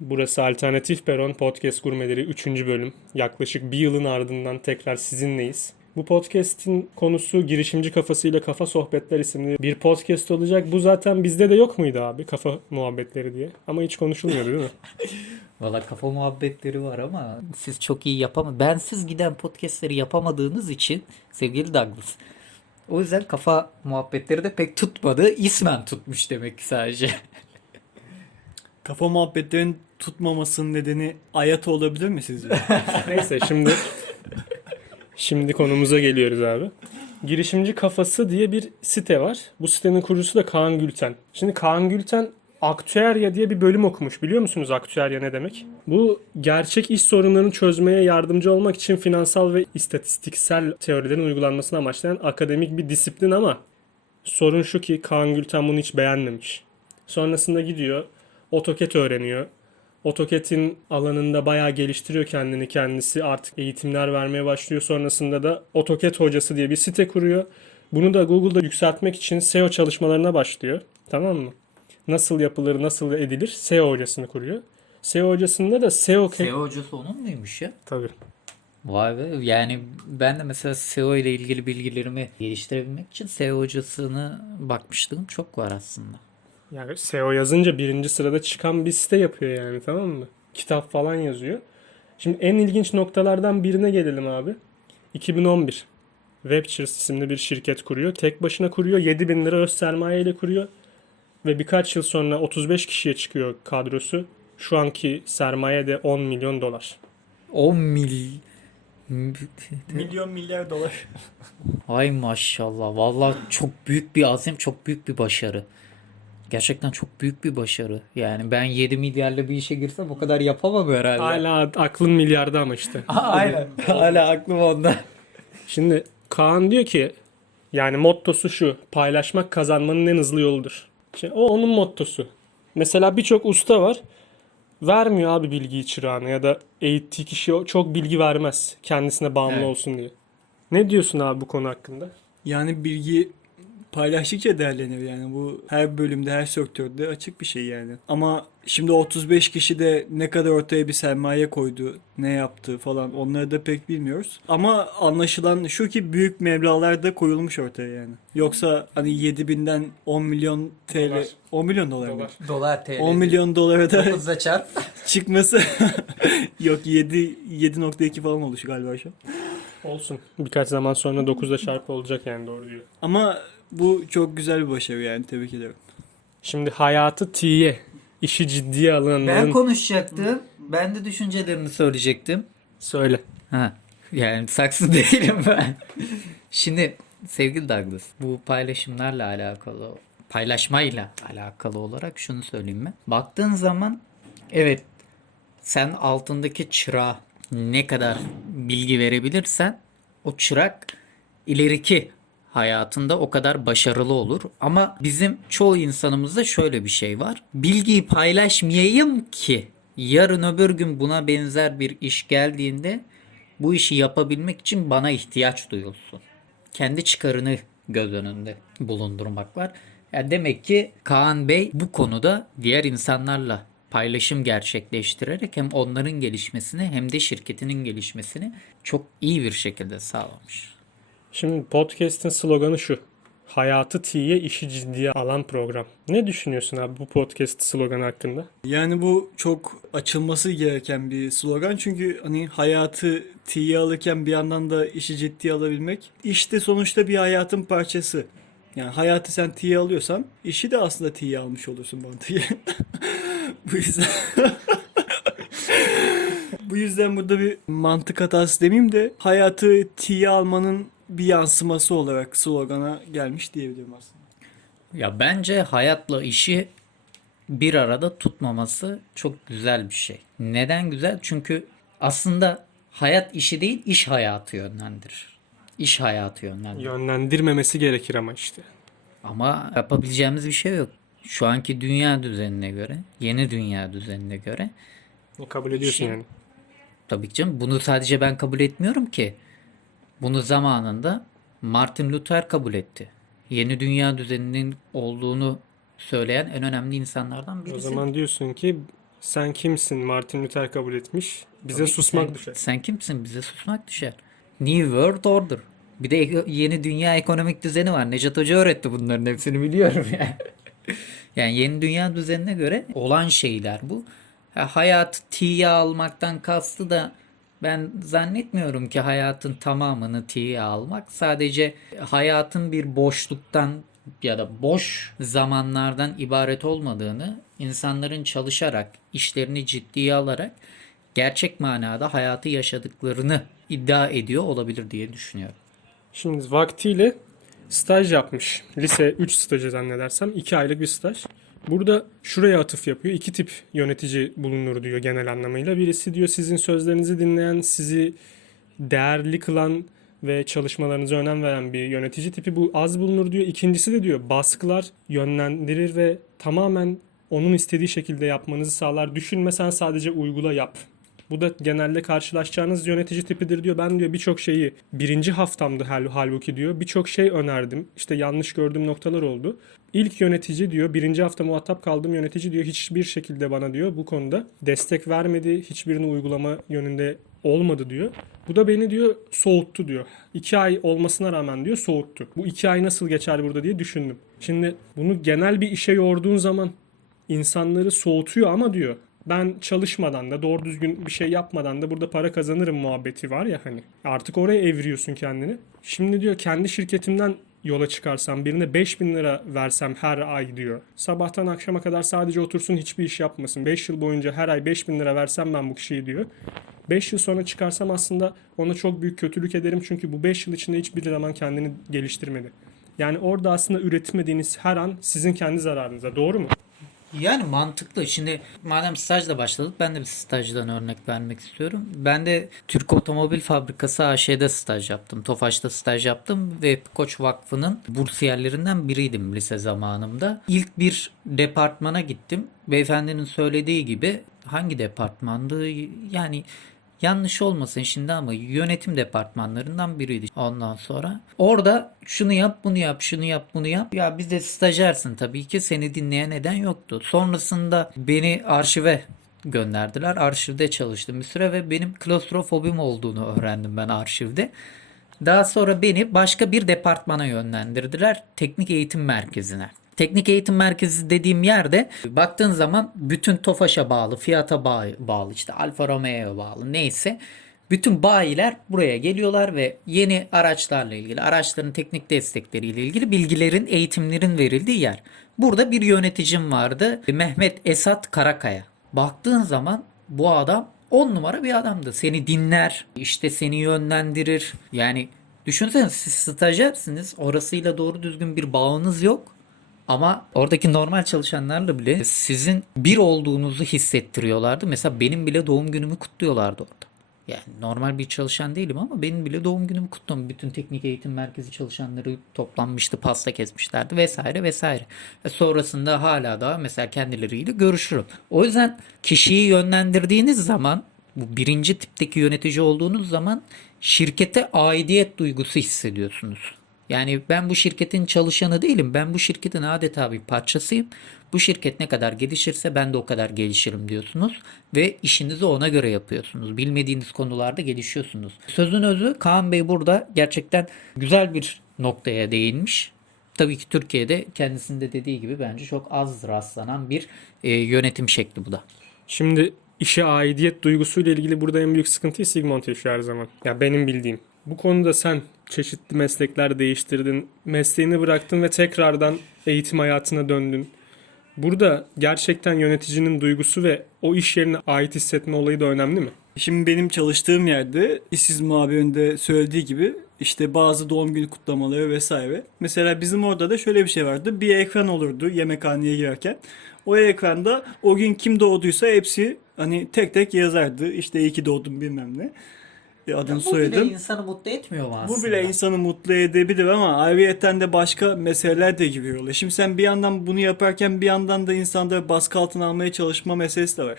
Burası Alternatif Peron Podcast Gurmeleri 3. bölüm. Yaklaşık bir yılın ardından tekrar sizinleyiz. Bu podcast'in konusu girişimci kafasıyla kafa sohbetler isimli bir podcast olacak. Bu zaten bizde de yok muydu abi kafa muhabbetleri diye. Ama hiç konuşulmuyordu değil mi? Valla kafa muhabbetleri var ama siz çok iyi yapama bensiz giden podcastleri yapamadığınız için sevgili Douglas. O yüzden kafa muhabbetleri de pek tutmadı. İsmen tutmuş demek ki sadece. Kafa muhabbetlerin tutmamasının nedeni Ayata olabilir mi sizce? Neyse şimdi şimdi konumuza geliyoruz abi. Girişimci Kafası diye bir site var. Bu sitenin kurucusu da Kaan Gülten. Şimdi Kaan Gülten aktüerya diye bir bölüm okumuş. Biliyor musunuz aktüerya ne demek? Bu gerçek iş sorunlarını çözmeye yardımcı olmak için finansal ve istatistiksel teorilerin uygulanmasını amaçlayan akademik bir disiplin ama sorun şu ki Kaan Gülten bunu hiç beğenmemiş. Sonrasında gidiyor, AutoCAD öğreniyor. AutoCAD'in alanında bayağı geliştiriyor kendini kendisi. Artık eğitimler vermeye başlıyor. Sonrasında da AutoCAD hocası diye bir site kuruyor. Bunu da Google'da yükseltmek için SEO çalışmalarına başlıyor. Tamam mı? Nasıl yapılır, nasıl edilir? SEO hocasını kuruyor. SEO hocasında da SEO... SEO hocası onun muymuş ya? Tabii. Vay be yani ben de mesela SEO ile ilgili bilgilerimi geliştirebilmek için SEO hocasını bakmıştım. Çok var aslında. Yani SEO yazınca birinci sırada çıkan bir site yapıyor yani tamam mı? Kitap falan yazıyor. Şimdi en ilginç noktalardan birine gelelim abi. 2011. Webchers isimli bir şirket kuruyor. Tek başına kuruyor. 7000 lira öz sermaye ile kuruyor. Ve birkaç yıl sonra 35 kişiye çıkıyor kadrosu. Şu anki sermaye de 10 milyon dolar. 10 mil... Milyon milyar dolar. Ay maşallah. Vallahi çok büyük bir azim, çok büyük bir başarı. Gerçekten çok büyük bir başarı. Yani ben 7 milyarla bir işe girsem o kadar yapamam herhalde. Hala aklın milyarda ama işte. Aynen. Hala aklım onda. Şimdi Kaan diyor ki yani mottosu şu paylaşmak kazanmanın en hızlı yoludur. Şimdi o onun mottosu. Mesela birçok usta var vermiyor abi bilgiyi çırağına ya da eğittiği kişiye çok bilgi vermez kendisine bağımlı Evet. olsun diye. Ne diyorsun abi bu konu hakkında? Yani bilgi paylaştıkça değerlenir yani bu her bölümde her sektörde açık bir şey yani. Ama şimdi 35 kişi de ne kadar ortaya bir sermaye koydu, ne yaptı falan onları da pek bilmiyoruz. Ama anlaşılan şu ki büyük meblağlar da koyulmuş ortaya yani. Yoksa hani 7000'den 10 milyon TL, Dolar. 10 milyon dolar, mı? Dolar. Dolar TL. 10 milyon dolara da 9'da çarp. çıkması yok 7 7.2 falan olmuş galiba şu an. Olsun. Birkaç zaman sonra 9'da çarpı olacak yani doğru diyor. Ama bu çok güzel bir başarı yani tebrik ediyorum. Şimdi hayatı T'ye işi ciddiye alanların Ben konuşacaktım. Ben de düşüncelerimi söyleyecektim. söyle. Ha. Yani saksı değilim ben. Şimdi sevgili Douglas bu paylaşımlarla alakalı paylaşmayla alakalı olarak şunu söyleyeyim mi? Baktığın zaman evet sen altındaki çırağa ne kadar bilgi verebilirsen o çırak ileriki hayatında o kadar başarılı olur. Ama bizim çoğu insanımızda şöyle bir şey var. Bilgiyi paylaşmayayım ki yarın öbür gün buna benzer bir iş geldiğinde bu işi yapabilmek için bana ihtiyaç duyulsun. Kendi çıkarını göz önünde bulundurmak var. Yani demek ki Kaan Bey bu konuda diğer insanlarla paylaşım gerçekleştirerek hem onların gelişmesini hem de şirketinin gelişmesini çok iyi bir şekilde sağlamış. Şimdi podcast'in sloganı şu. Hayatı T'ye işi ciddiye alan program. Ne düşünüyorsun abi bu podcast sloganı hakkında? Yani bu çok açılması gereken bir slogan çünkü hani hayatı tiye alırken bir yandan da işi ciddiye alabilmek işte sonuçta bir hayatın parçası. Yani hayatı sen tiye alıyorsan işi de aslında tiye almış olursun mantığı. bu yüzden bu yüzden burada bir mantık hatası demeyeyim de hayatı tiye almanın bir yansıması olarak slogana gelmiş diyebilirim aslında. Ya bence hayatla işi bir arada tutmaması çok güzel bir şey. Neden güzel? Çünkü aslında hayat işi değil, iş hayatı yönlendirir. İş hayatı yönlendirir. Yönlendirmemesi gerekir ama işte. Ama yapabileceğimiz bir şey yok. Şu anki dünya düzenine göre, yeni dünya düzenine göre Kabul ediyorsun Şey- yani. tabii ki canım bunu sadece ben kabul etmiyorum ki. Bunu zamanında Martin Luther kabul etti. Yeni dünya düzeninin olduğunu söyleyen en önemli insanlardan O birisi. zaman diyorsun ki Sen kimsin? Martin Luther kabul etmiş. Bize Tabii susmak sen, düşer. Sen kimsin? Bize susmak düşer. New World Order. Bir de eko- yeni dünya ekonomik düzeni var. Necat Hoca öğretti bunların hepsini biliyorum yani. yani yeni dünya düzenine göre olan şeyler bu. Ha, hayat tiye almaktan kastı da ben zannetmiyorum ki hayatın tamamını tiye almak. Sadece hayatın bir boşluktan ya da boş zamanlardan ibaret olmadığını, insanların çalışarak, işlerini ciddiye alarak gerçek manada hayatı yaşadıklarını iddia ediyor olabilir diye düşünüyorum. Şimdi vaktiyle staj yapmış. Lise 3 stajı zannedersem. 2 aylık bir staj. Burada şuraya atıf yapıyor. İki tip yönetici bulunur diyor genel anlamıyla. Birisi diyor sizin sözlerinizi dinleyen, sizi değerli kılan ve çalışmalarınıza önem veren bir yönetici tipi bu az bulunur diyor. İkincisi de diyor baskılar yönlendirir ve tamamen onun istediği şekilde yapmanızı sağlar. Düşünme sen sadece uygula yap. Bu da genelde karşılaşacağınız yönetici tipidir diyor. Ben diyor birçok şeyi birinci haftamdı hal, halbuki diyor. Birçok şey önerdim. İşte yanlış gördüğüm noktalar oldu. İlk yönetici diyor birinci hafta muhatap kaldığım yönetici diyor hiçbir şekilde bana diyor bu konuda destek vermedi. Hiçbirini uygulama yönünde olmadı diyor. Bu da beni diyor soğuttu diyor. İki ay olmasına rağmen diyor soğuttu. Bu iki ay nasıl geçer burada diye düşündüm. Şimdi bunu genel bir işe yorduğun zaman insanları soğutuyor ama diyor ben çalışmadan da doğru düzgün bir şey yapmadan da burada para kazanırım muhabbeti var ya hani. Artık oraya evriyorsun kendini. Şimdi diyor kendi şirketimden yola çıkarsam birine 5000 lira versem her ay diyor. Sabahtan akşama kadar sadece otursun hiçbir iş yapmasın. 5 yıl boyunca her ay 5000 lira versem ben bu kişiyi diyor. 5 yıl sonra çıkarsam aslında ona çok büyük kötülük ederim çünkü bu 5 yıl içinde hiçbir zaman kendini geliştirmedi. Yani orada aslında üretmediğiniz her an sizin kendi zararınıza. Doğru mu? Yani mantıklı. Şimdi madem stajla başladık ben de bir stajdan örnek vermek istiyorum. Ben de Türk Otomobil Fabrikası AŞ'de staj yaptım. Tofaş'ta staj yaptım ve Koç Vakfı'nın bursiyerlerinden biriydim lise zamanımda. İlk bir departmana gittim. Beyefendinin söylediği gibi hangi departmandı? Yani yanlış olmasın şimdi ama yönetim departmanlarından biriydi ondan sonra. Orada şunu yap bunu yap şunu yap bunu yap. Ya biz de stajyersin tabii ki seni dinleyen neden yoktu. Sonrasında beni arşive gönderdiler. Arşivde çalıştım bir süre ve benim klostrofobim olduğunu öğrendim ben arşivde. Daha sonra beni başka bir departmana yönlendirdiler. Teknik eğitim merkezine. Teknik eğitim merkezi dediğim yerde baktığın zaman bütün TOFAŞ'a bağlı, Fiat'a bağ- bağlı, işte Alfa Romeo'ya bağlı neyse bütün bayiler buraya geliyorlar ve yeni araçlarla ilgili, araçların teknik destekleriyle ilgili bilgilerin, eğitimlerin verildiği yer. Burada bir yöneticim vardı. Mehmet Esat Karakaya. Baktığın zaman bu adam 10 numara bir adamdı. Seni dinler, işte seni yönlendirir. Yani düşünsene siz stajyersiniz. Orasıyla doğru düzgün bir bağınız yok. Ama oradaki normal çalışanlarla bile sizin bir olduğunuzu hissettiriyorlardı. Mesela benim bile doğum günümü kutluyorlardı orada. Yani normal bir çalışan değilim ama benim bile doğum günümü kutlam. Bütün teknik eğitim merkezi çalışanları toplanmıştı, pasta kesmişlerdi vesaire vesaire. E sonrasında hala da mesela kendileriyle görüşürüm. O yüzden kişiyi yönlendirdiğiniz zaman bu birinci tipteki yönetici olduğunuz zaman şirkete aidiyet duygusu hissediyorsunuz. Yani ben bu şirketin çalışanı değilim. Ben bu şirketin adeta bir parçasıyım. Bu şirket ne kadar gelişirse ben de o kadar gelişirim diyorsunuz. Ve işinizi ona göre yapıyorsunuz. Bilmediğiniz konularda gelişiyorsunuz. Sözün özü Kaan Bey burada gerçekten güzel bir noktaya değinmiş. Tabii ki Türkiye'de kendisinde dediği gibi bence çok az rastlanan bir e, yönetim şekli bu da. Şimdi işe aidiyet duygusuyla ilgili burada en büyük sıkıntıyı Sigmund yaşıyor her zaman. Ya benim bildiğim. Bu konuda sen çeşitli meslekler değiştirdin, mesleğini bıraktın ve tekrardan eğitim hayatına döndün. Burada gerçekten yöneticinin duygusu ve o iş yerine ait hissetme olayı da önemli mi? Şimdi benim çalıştığım yerde işsiz muhabirin de söylediği gibi işte bazı doğum günü kutlamaları vesaire. Mesela bizim orada da şöyle bir şey vardı. Bir ekran olurdu yemekhaneye girerken. O ekranda o gün kim doğduysa hepsi hani tek tek yazardı. İşte iyi ki doğdum bilmem ne. Adını soyadım. insanı mutlu etmiyor mu Bu bile insanı mutlu edebilir ama ayrıyeten de başka meseleler de giriyor. Şimdi sen bir yandan bunu yaparken bir yandan da insanları baskı altına almaya çalışma meselesi de var.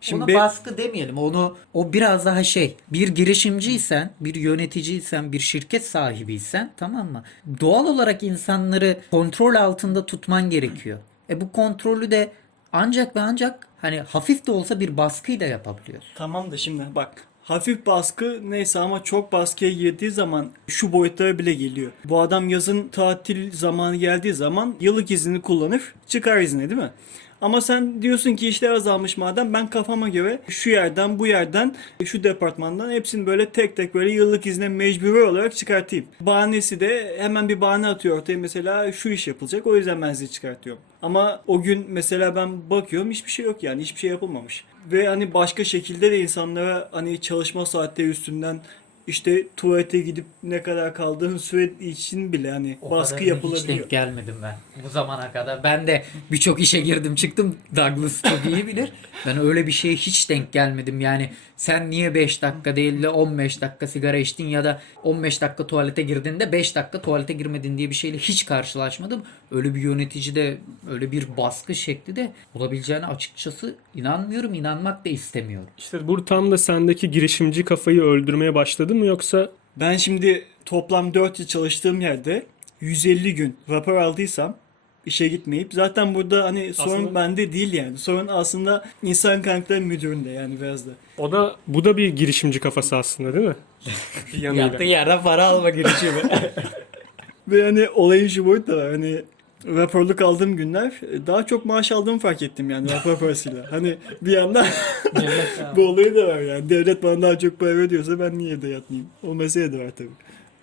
Şimdi Ona be- baskı demeyelim. Onu o biraz daha şey. Bir girişimciysen, bir yöneticiysen, bir şirket sahibiysen tamam mı? Doğal olarak insanları kontrol altında tutman gerekiyor. E bu kontrolü de ancak ve ancak hani hafif de olsa bir baskıyla yapabiliyorsun. Tamam da şimdi bak hafif baskı neyse ama çok baskıya girdiği zaman şu boyutlara bile geliyor. Bu adam yazın tatil zamanı geldiği zaman yıllık iznini kullanır çıkar izne değil mi? Ama sen diyorsun ki işler azalmış madem ben kafama göre şu yerden bu yerden şu departmandan hepsini böyle tek tek böyle yıllık izne mecburi olarak çıkartayım. Bahanesi de hemen bir bahane atıyor ortaya mesela şu iş yapılacak o yüzden ben sizi çıkartıyorum. Ama o gün mesela ben bakıyorum hiçbir şey yok yani hiçbir şey yapılmamış. Ve hani başka şekilde de insanlara hani çalışma saatleri üstünden işte tuvalete gidip ne kadar kaldığın süre için bile hani O baskı yapılabiliyor. Hiç denk gelmedim ben bu zamana kadar. Ben de birçok işe girdim çıktım. Douglas çok iyi bilir. Ben öyle bir şeye hiç denk gelmedim. Yani sen niye 5 dakika değil de 15 dakika sigara içtin ya da 15 dakika tuvalete girdin de 5 dakika tuvalete girmedin diye bir şeyle hiç karşılaşmadım. Öyle bir yönetici de öyle bir baskı şekli de olabileceğine açıkçası inanmıyorum. inanmak da istemiyorum. İşte bu tam da sendeki girişimci kafayı öldürmeye başladı mı yoksa Ben şimdi toplam 4 yıl çalıştığım yerde 150 gün rapor aldıysam işe gitmeyip zaten burada hani sorun Aslında- bende değil yani. Sorun aslında insan kaynakları müdüründe yani biraz da. o da bu da bir girişimci kafası aslında değil mi? Yattığı yerden para alma girişimi. Ve hani olayın şu boyutu da var. Hani raporluk aldığım günler e, daha çok maaş aldığımı fark ettim yani rapor parasıyla. Hani bir yandan bu olayı da var yani. Devlet bana daha çok para veriyorsa ben niye de yatmayayım? O mesele de var tabii.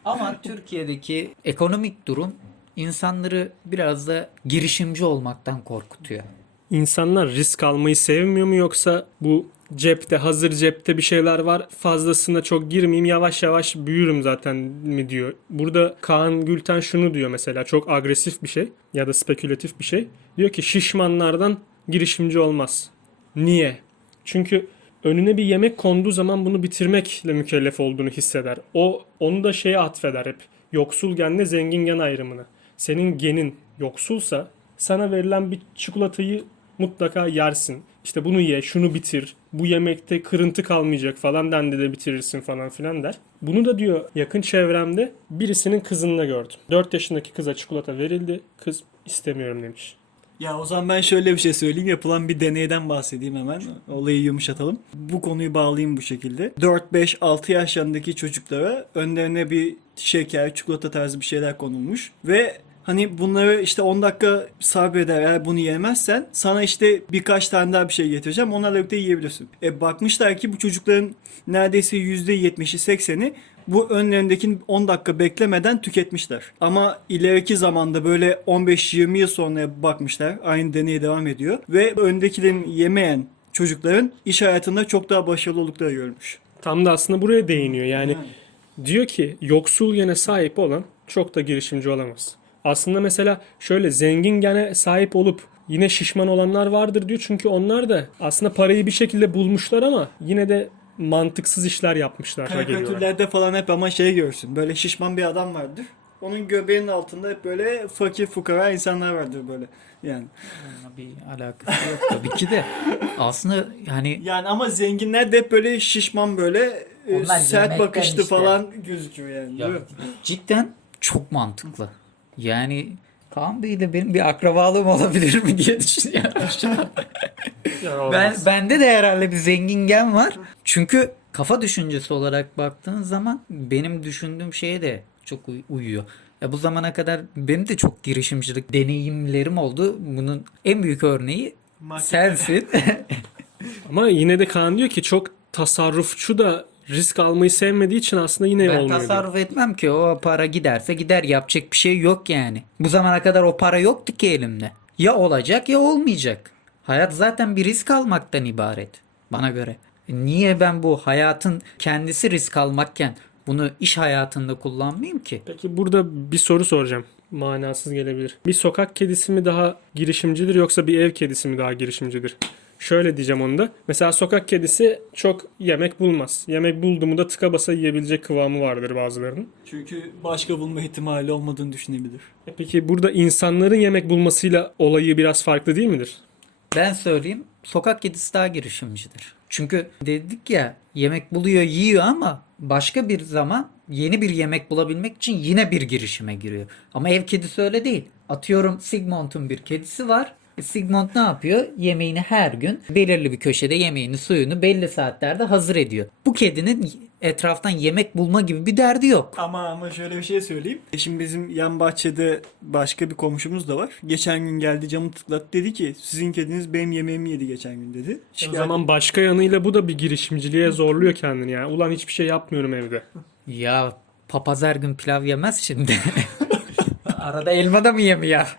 Ama Türkiye'deki ekonomik durum insanları biraz da girişimci olmaktan korkutuyor. İnsanlar risk almayı sevmiyor mu yoksa bu cepte hazır cepte bir şeyler var fazlasına çok girmeyeyim yavaş yavaş büyürüm zaten mi diyor. Burada Kaan Gülten şunu diyor mesela çok agresif bir şey ya da spekülatif bir şey. Diyor ki şişmanlardan girişimci olmaz. Niye? Çünkü önüne bir yemek konduğu zaman bunu bitirmekle mükellef olduğunu hisseder. O onu da şeye atfeder hep. Yoksul genle zengin gen ayrımını. Senin genin yoksulsa sana verilen bir çikolatayı mutlaka yersin. İşte bunu ye, şunu bitir. Bu yemekte kırıntı kalmayacak falan dendi de bitirirsin falan filan der. Bunu da diyor yakın çevremde birisinin kızında gördüm. 4 yaşındaki kıza çikolata verildi. Kız istemiyorum demiş. Ya o zaman ben şöyle bir şey söyleyeyim. Yapılan bir deneyden bahsedeyim hemen. Olayı yumuşatalım. Bu konuyu bağlayayım bu şekilde. 4, 5, 6 yaşlarındaki çocuklara önlerine bir şeker, çikolata tarzı bir şeyler konulmuş. Ve hani bunları işte 10 dakika sabreder eğer bunu yemezsen sana işte birkaç tane daha bir şey getireceğim. Onlarla birlikte yiyebilirsin. E bakmışlar ki bu çocukların neredeyse %70'i 80'i bu önlerindeki 10 dakika beklemeden tüketmişler. Ama ileriki zamanda böyle 15-20 yıl sonra bakmışlar. Aynı deney devam ediyor. Ve öndekilerin yemeyen çocukların iş hayatında çok daha başarılı oldukları görülmüş. Tam da aslında buraya değiniyor. Yani diyor ki yoksul gene sahip olan çok da girişimci olamaz. Aslında mesela şöyle zengin gene sahip olup yine şişman olanlar vardır diyor. Çünkü onlar da aslında parayı bir şekilde bulmuşlar ama yine de mantıksız işler yapmışlar. Karikatürlerde falan hep ama şey görsün. Böyle şişman bir adam vardır. Onun göbeğinin altında hep böyle fakir fukara insanlar vardır böyle. Yani. Onunla bir alakası yok tabii ki de. Aslında yani Yani ama zenginler de hep böyle şişman böyle e, Onlar sert yemekten bakışlı işte. falan gözüküyor yani. Ya, değil mi? cidden çok mantıklı. Yani Kaan Bey de benim bir akrabalığım olabilir mi diye düşünüyorum şu an. Ya Ben, bende de herhalde bir zengin gen var. Çünkü kafa düşüncesi olarak baktığın zaman benim düşündüğüm şeye de çok uy- uyuyor. Ya bu zamana kadar benim de çok girişimcilik deneyimlerim oldu. Bunun en büyük örneği Market- sensin. Ama yine de Kaan diyor ki çok tasarrufçu da risk almayı sevmediği için aslında yine ben olmuyor. diyor. tasarruf etmem ki o para giderse gider yapacak bir şey yok yani. Bu zamana kadar o para yoktu ki elimde. Ya olacak ya olmayacak. Hayat zaten bir risk almaktan ibaret bana göre. Niye ben bu hayatın kendisi risk almakken bunu iş hayatında kullanmayayım ki? Peki burada bir soru soracağım. Manasız gelebilir. Bir sokak kedisi mi daha girişimcidir yoksa bir ev kedisi mi daha girişimcidir? Şöyle diyeceğim onu da. Mesela sokak kedisi çok yemek bulmaz. Yemek buldu mu da tıka basa yiyebilecek kıvamı vardır bazılarının. Çünkü başka bulma ihtimali olmadığını düşünebilir. E peki burada insanların yemek bulmasıyla olayı biraz farklı değil midir? Ben söyleyeyim sokak kedisi daha girişimcidir. Çünkü dedik ya yemek buluyor yiyor ama başka bir zaman yeni bir yemek bulabilmek için yine bir girişime giriyor. Ama ev kedisi öyle değil. Atıyorum Sigmund'un bir kedisi var. Sigmund ne yapıyor? Yemeğini her gün belirli bir köşede yemeğini suyunu belli saatlerde hazır ediyor. Bu kedinin etraftan yemek bulma gibi bir derdi yok. Ama ama şöyle bir şey söyleyeyim. Şimdi bizim yan bahçede başka bir komşumuz da var. Geçen gün geldi camı tıklattı dedi ki sizin kediniz benim yemeğimi yedi geçen gün dedi. O zaman başka yanıyla bu da bir girişimciliğe zorluyor kendini yani. Ulan hiçbir şey yapmıyorum evde. Ya papaz her gün pilav yemez şimdi. Arada elma da mı yemiyor?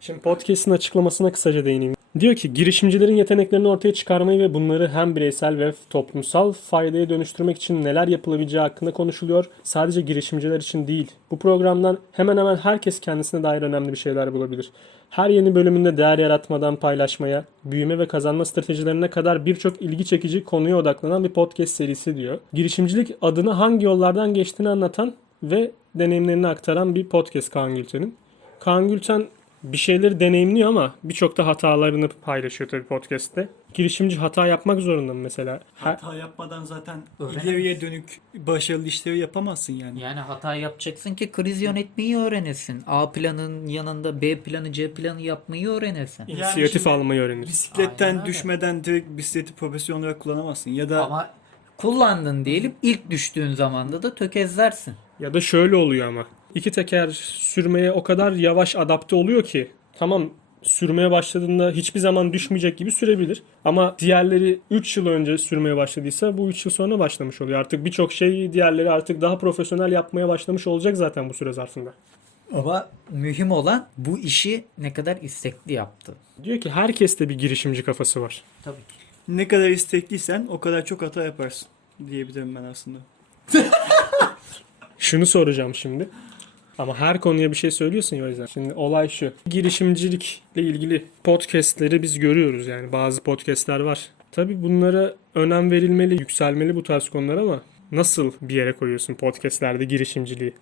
Şimdi podcast'in açıklamasına kısaca değineyim. Diyor ki girişimcilerin yeteneklerini ortaya çıkarmayı ve bunları hem bireysel ve toplumsal faydaya dönüştürmek için neler yapılabileceği hakkında konuşuluyor. Sadece girişimciler için değil. Bu programdan hemen hemen herkes kendisine dair önemli bir şeyler bulabilir. Her yeni bölümünde değer yaratmadan paylaşmaya, büyüme ve kazanma stratejilerine kadar birçok ilgi çekici konuya odaklanan bir podcast serisi diyor. Girişimcilik adını hangi yollardan geçtiğini anlatan ve deneyimlerini aktaran bir podcast Kaan Gülten'in. Kaan Gülten bir şeyleri deneyimliyor ama birçok da hatalarını paylaşıyor tabii podcast'te. Girişimci hata yapmak zorunda mı mesela? Hata yapmadan zaten Öğrenemez. ileriye dönük başarılı işleri yapamazsın yani. Yani hata yapacaksın ki kriz yönetmeyi öğrenesin. A planın yanında B planı C planı yapmayı öğrenesin. İnisiyatif şimdi- almayı öğrenir. Bisikletten Aynen öyle. düşmeden direkt bisikleti profesyonel olarak kullanamazsın. Ya da Ama kullandın diyelim ilk düştüğün zamanda da tökezlersin. Ya da şöyle oluyor ama. İki teker sürmeye o kadar yavaş adapte oluyor ki tamam sürmeye başladığında hiçbir zaman düşmeyecek gibi sürebilir. Ama diğerleri 3 yıl önce sürmeye başladıysa bu 3 yıl sonra başlamış oluyor. Artık birçok şey diğerleri artık daha profesyonel yapmaya başlamış olacak zaten bu süre zarfında. Ama mühim olan bu işi ne kadar istekli yaptı. Diyor ki herkeste bir girişimci kafası var. Tabii ki. ne kadar istekliysen o kadar çok hata yaparsın diyebilirim ben aslında. Şunu soracağım şimdi. Ama her konuya bir şey söylüyorsun ya o yüzden. Şimdi olay şu. Girişimcilikle ilgili podcastleri biz görüyoruz yani. Bazı podcastler var. Tabii bunlara önem verilmeli, yükselmeli bu tarz konular ama nasıl bir yere koyuyorsun podcastlerde girişimciliği?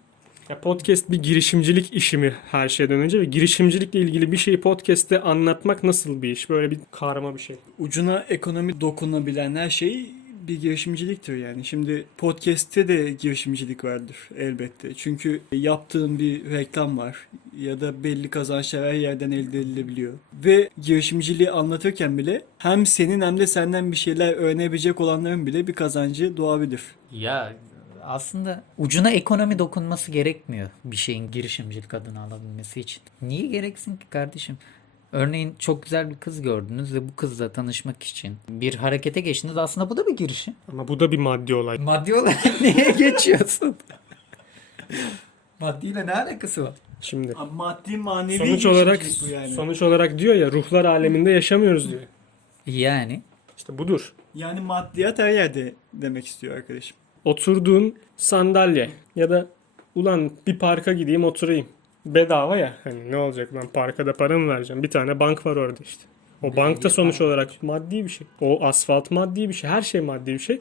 Ya podcast bir girişimcilik işi mi her şeyden önce ve girişimcilikle ilgili bir şeyi podcast'te anlatmak nasıl bir iş? Böyle bir karma bir şey. Ucuna ekonomi dokunabilen her şey bir girişimciliktir yani. Şimdi podcast'te de girişimcilik vardır elbette. Çünkü yaptığın bir reklam var ya da belli kazançlar her yerden elde edilebiliyor. Ve girişimciliği anlatırken bile hem senin hem de senden bir şeyler öğrenebilecek olanların bile bir kazancı doğabilir. Ya aslında ucuna ekonomi dokunması gerekmiyor bir şeyin girişimcilik adını alabilmesi için. Niye gereksin ki kardeşim? Örneğin çok güzel bir kız gördünüz ve bu kızla tanışmak için bir harekete geçtiniz. Aslında bu da bir girişim. Ama bu da bir maddi olay. Maddi olarak niye geçiyorsun? Maddiyle ne alakası var? Şimdi Maddi manevi sonuç olarak bu yani. sonuç olarak diyor ya ruhlar aleminde yaşamıyoruz diyor. Yani İşte budur. Yani maddiyat her yerde demek istiyor arkadaşım. oturduğun sandalye ya da ulan bir parka gideyim oturayım. Bedava ya. Hani ne olacak ben parka da para mı vereceğim? Bir tane bank var orada işte. O bankta sonuç olarak maddi bir şey. O asfalt maddi bir şey. Her şey maddi bir şey.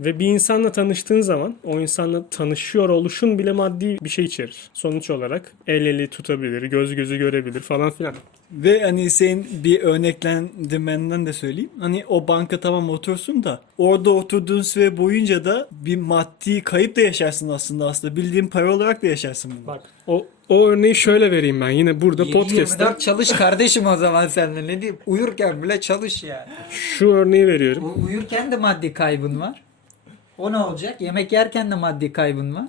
Ve bir insanla tanıştığın zaman o insanla tanışıyor oluşun bile maddi bir şey içerir. Sonuç olarak el eli tutabilir, göz gözü görebilir falan filan. Ve hani senin bir örneklendirmenden de söyleyeyim. Hani o banka tamam otursun da orada oturduğun süre boyunca da bir maddi kayıp da yaşarsın aslında aslında. Bildiğin para olarak da yaşarsın bunu. Bak o o örneği şöyle vereyim ben yine burada 7-24 podcast'te çalış kardeşim o zaman seninle ne diyeyim. Uyurken bile çalış yani. şu örneği veriyorum. U- Uyurken de maddi kaybın var. O ne olacak? Yemek yerken de maddi kaybın var.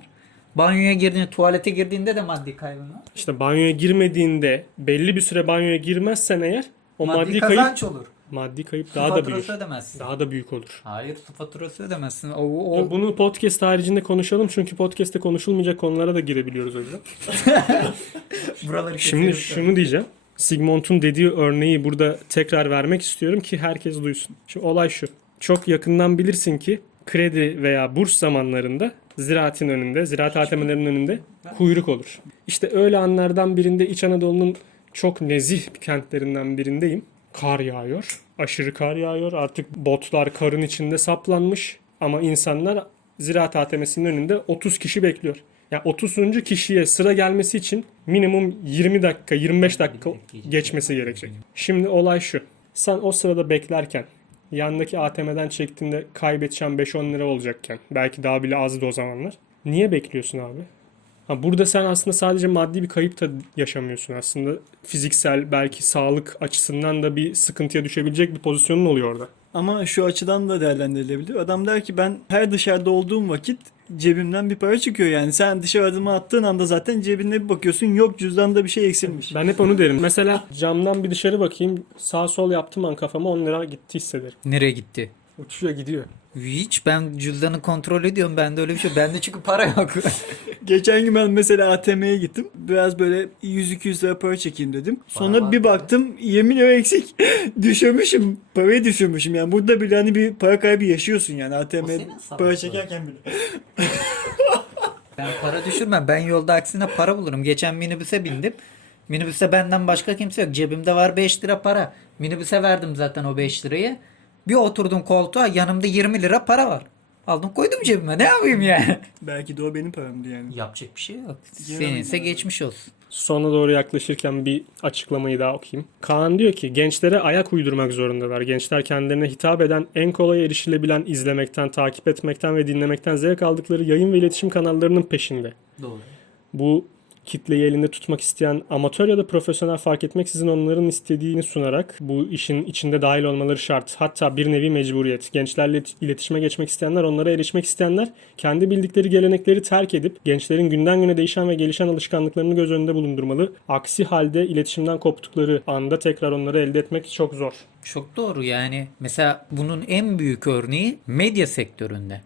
Banyoya girdiğinde, tuvalete girdiğinde de maddi kaybın var. İşte banyoya girmediğinde belli bir süre banyoya girmezsen eğer o maddi, maddi, kayıp kazanç olur. maddi kayıp Su daha da büyür. ödemezsin. Daha da büyük olur. Hayır su faturası ödemezsin. O, o, Bunu podcast haricinde konuşalım çünkü podcast'te konuşulmayacak konulara da girebiliyoruz o yüzden. buraları Şimdi şunu diyeceğim. Sigmund'un dediği örneği burada tekrar vermek istiyorum ki herkes duysun. Şimdi olay şu. Çok yakından bilirsin ki kredi veya burs zamanlarında ziraatin önünde, ziraat ATM'lerinin önünde kuyruk olur. İşte öyle anlardan birinde İç Anadolu'nun çok nezih kentlerinden birindeyim. Kar yağıyor. Aşırı kar yağıyor. Artık botlar karın içinde saplanmış. Ama insanlar ziraat ATM'sinin önünde 30 kişi bekliyor. Yani 30. kişiye sıra gelmesi için minimum 20 dakika, 25 dakika geçmesi gerekecek. Şimdi olay şu. Sen o sırada beklerken yandaki ATM'den çektiğinde kaybedeceğin 5-10 lira olacakken belki daha bile azdı o zamanlar. Niye bekliyorsun abi? Ha, burada sen aslında sadece maddi bir kayıp da yaşamıyorsun aslında. Fiziksel belki sağlık açısından da bir sıkıntıya düşebilecek bir pozisyonun oluyor orada. Ama şu açıdan da değerlendirilebilir. Adam der ki ben her dışarıda olduğum vakit cebimden bir para çıkıyor yani. Sen dışarı adımı attığın anda zaten cebinde bir bakıyorsun yok cüzdanda bir şey eksilmiş. Ben hep onu derim. Mesela camdan bir dışarı bakayım. Sağ sol yaptım an kafama 10 lira gitti hissederim. Nereye gitti? Uçuyor gidiyor. Hiç ben cüzdanı kontrol ediyorum. Bende öyle bir şey. Bende çünkü para yok. Geçen gün ben mesela ATM'ye gittim. Biraz böyle 100-200 lira para çekeyim dedim. Sonra Para var bir mı? baktım 20 lira eksik. düşürmüşüm. Parayı düşürmüşüm. Yani burada bile hani bir para kaybı yaşıyorsun yani. ATM senin para çekerken bile. ben para düşürmem. Ben yolda aksine para bulurum. Geçen minibüse bindim. Minibüste benden başka kimse yok. Cebimde var 5 lira para. Minibüse verdim zaten o 5 lirayı. Bir oturdum koltuğa yanımda 20 lira para var. Aldım koydum cebime. Ne yapayım yani? Belki de o benim paramdı yani. Yapacak bir şey yok. Yemin Seninse ederim. geçmiş olsun. Sona doğru yaklaşırken bir açıklamayı daha okuyayım. Kaan diyor ki gençlere ayak uydurmak zorundalar. Gençler kendilerine hitap eden, en kolay erişilebilen izlemekten, takip etmekten ve dinlemekten zevk aldıkları yayın ve iletişim kanallarının peşinde. Doğru. Bu kitleyi elinde tutmak isteyen amatör ya da profesyonel fark etmeksizin onların istediğini sunarak bu işin içinde dahil olmaları şart. Hatta bir nevi mecburiyet. Gençlerle iletişime geçmek isteyenler, onlara erişmek isteyenler kendi bildikleri gelenekleri terk edip gençlerin günden güne değişen ve gelişen alışkanlıklarını göz önünde bulundurmalı. Aksi halde iletişimden koptukları anda tekrar onları elde etmek çok zor. Çok doğru yani. Mesela bunun en büyük örneği medya sektöründe.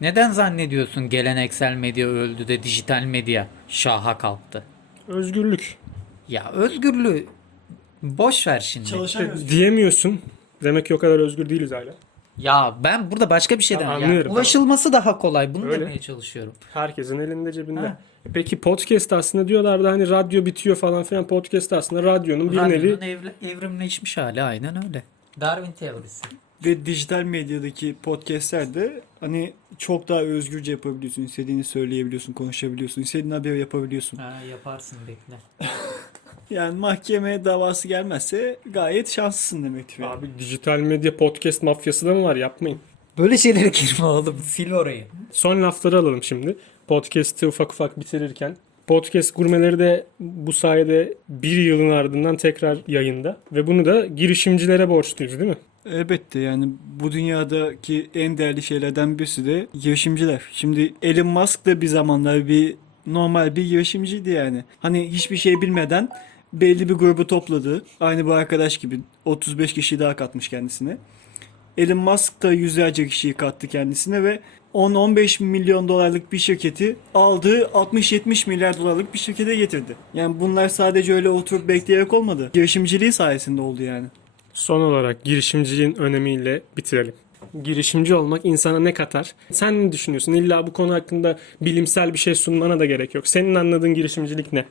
Neden zannediyorsun geleneksel medya öldü de dijital medya şaha kalktı? Özgürlük. Ya özgürlüğü boş ver şimdi. Çalışan İşte diyemiyorsun. Demek ki o kadar özgür değiliz hala. Ya ben burada başka bir şeyden Ha, yani anlıyorum, ulaşılması daha kolay. Bunu Öyle. demeye çalışıyorum. Herkesin elinde cebinde. Ha. E Peki podcast aslında diyorlardı hani radyo bitiyor falan filan. Podcast aslında radyonun bir nevi Radyonun evle- evrimleşmiş hali aynen öyle. Darwin teorisi. Ve dijital medyadaki podcastler de hani çok daha özgürce yapabiliyorsun. İstediğini söyleyebiliyorsun, konuşabiliyorsun. İstediğin haberi yapabiliyorsun. Ha yaparsın bekle. Yani mahkeme davası gelmezse gayet şanslısın demektir. Yani. Abi dijital medya podcast mafyası da mı var? Yapmayın. Böyle şeylere girme oğlum. Sil orayı. Son lafları alalım şimdi. Podcast'ı ufak ufak bitirirken. Podcast gurmeleri de bu sayede bir yılın ardından tekrar yayında. Ve bunu da girişimcilere borçluyuz değil mi? Elbette yani bu dünyadaki en değerli şeylerden birisi de girişimciler. Şimdi Elon Musk da bir zamanlar bir normal bir girişimciydi yani. Hani hiçbir şey bilmeden belli bir grubu topladı. Aynı bu arkadaş gibi 35 kişi daha katmış kendisine. Elon Musk da yüzlerce kişiyi kattı kendisine ve 10-15 milyon dolarlık bir şirketi aldığı 60-70 milyar dolarlık bir şirkete getirdi. Yani bunlar sadece öyle oturup bekleyerek olmadı. Girişimciliği sayesinde oldu yani. Son olarak girişimciliğin önemiyle bitirelim. Girişimci olmak insana ne katar? Sen ne düşünüyorsun? İlla bu konu hakkında bilimsel bir şey sunmana da gerek yok. Senin anladığın girişimcilik ne?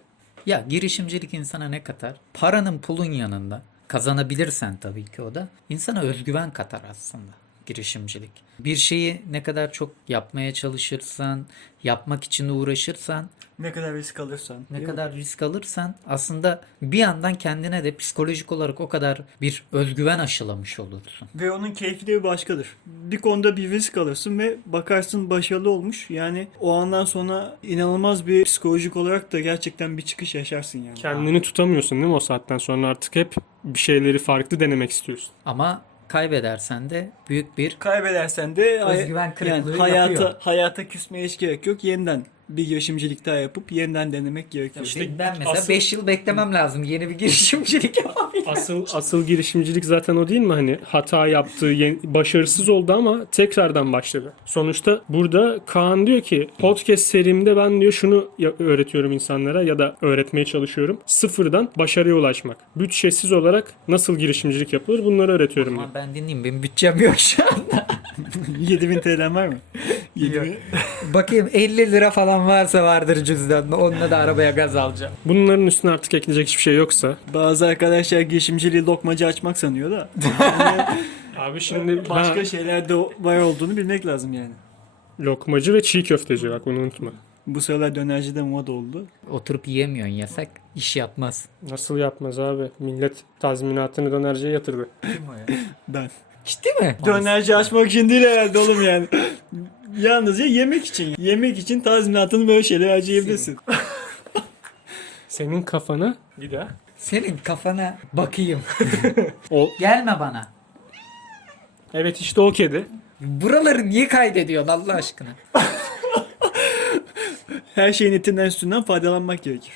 Ya girişimcilik insana ne katar? Paranın pulun yanında kazanabilirsen tabii ki o da insana özgüven katar aslında girişimcilik. Bir şeyi ne kadar çok yapmaya çalışırsan, yapmak için uğraşırsan, Ne kadar risk alırsan. ne değil mi? kadar risk alırsan aslında bir yandan kendine de psikolojik olarak o kadar bir özgüven aşılamış olursun. Ve onun keyifleri başkadır. Bir konuda bir risk alırsın ve bakarsın başarılı olmuş. Yani o andan sonra inanılmaz bir psikolojik olarak da gerçekten bir çıkış yaşarsın yani. Kendini tutamıyorsun değil mi o saatten sonra artık hep bir şeyleri farklı denemek istiyorsun. Ama kaybedersen de büyük bir Kaybedersen de hay- Özgüven kırıklığı yani hayata, yapıyor. hayata küsmeye hiç gerek yok. Yeniden bir girişimcilik daha yapıp yeniden denemek gerekiyor. İşte ben mesela asıl- 5 yıl beklemem lazım yeni bir girişimcilik yapabilmek. Asıl asıl girişimcilik zaten o değil mi hani hata yaptı, başarısız oldu ama tekrardan başladı. Sonuçta burada Kaan diyor ki podcast serimde ben diyor şunu öğretiyorum insanlara ya da öğretmeye çalışıyorum. Sıfırdan başarıya ulaşmak. Bütçesiz olarak nasıl girişimcilik yapılır bunları öğretiyorum diyor. Ama ben dinleyeyim benim bütçem yok şu anda. 7000 TL'n var mı? 7000. Bakayım 50 lira falan varsa vardır cüzdanında onunla da arabaya gaz alacağım. Bunların üstüne artık ekleyecek hiçbir şey yoksa. Bazı arkadaşlar girişimciliği lokmacı açmak sanıyor da. Abi şimdi Başka ha, şeyler de var olduğunu bilmek lazım yani. lokmacı ve çiğ köfteci bak onu unutma. Bu sıralar dönerci de moda oldu. Oturup yiyemiyorsun yasak iş yapmaz. Nasıl yapmaz abi? Millet tazminatını dönerciye yatırdı. Kim o ya? Ben. Ciddi mi? Dönerci açmak için değil herhalde oğlum yani. Yalnızca yemek için. Yemek için tazminatını böyle şeyler harcayabilirsin. Senin kafana bir daha. Senin kafana bakayım. O Gelme bana. evet işte o kedi. Buraları niye kaydediyorsun Allah aşkına? Her şeyin etinden sütünden faydalanmak gerekir.